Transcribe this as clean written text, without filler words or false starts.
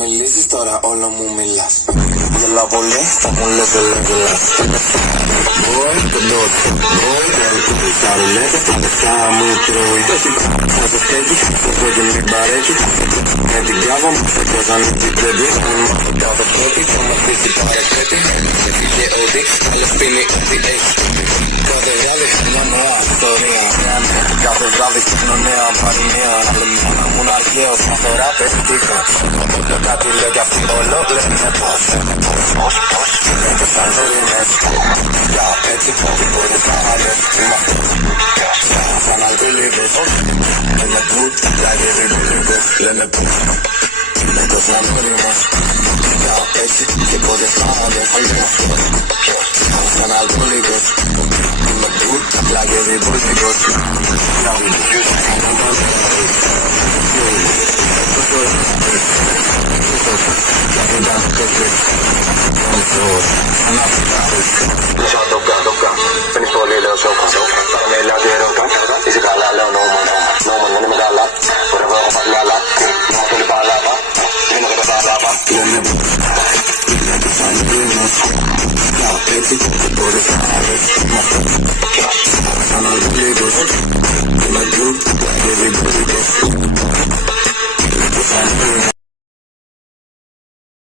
μιλήσεις τώρα όλο μου μιλάς. Γελάω πολύ, θα μου λες δεν γελάς. Boy, το ντότσο, boy, το στα ρουλέτα, τα λεφτά μου τρώει. Θα το στέκει, το πρώτο μην παρέχει. Με την κάβα μου, θα κόζανε την τρέμπη. Αν μάθω κάθε πρώτη, θα μ' αφήσει παρακρέτη. Έφυγε ότι, άλλος πίνει ό,τι έχει. Κάθε βράδυ, μια νέα ιστορία. Κάθε βράδυ, ξύπνω νέα παροιμία. Άλλη μου είναι αρχαίος, μα τώρα πέφτηκα. Κάτι λέει κι αυτοί όλο λένε πως. Πώς, είναι σαν ζωρινές. Για έτσι πως μπορείς να άλλες. Σαν αλκοολίδες. Λένε που, λάγε ριμπολίδες. Λένε που, είναι πως να μωρίμως. Για έτσι και μπορείς να άλλες. Σαν αλκοολίδες. Λένε που, λάγε ριμπολίδες. Φαίνεις πολύ λέω σώπα. Με λέω και ρόκα. Είσαι καλά λέω νόμον. Νόμον δεν είμαι καλά. Μπορεί να έχω παλιάλα. Νόμον θέλει παλάβα. Δίνω και τα παλάβα. Λένε που είναι σαν πρίμος. Για έτσι και μπορείς να αρέσει. Σαν αλκοολίδος. Είμαι του, και δεν μπορείς.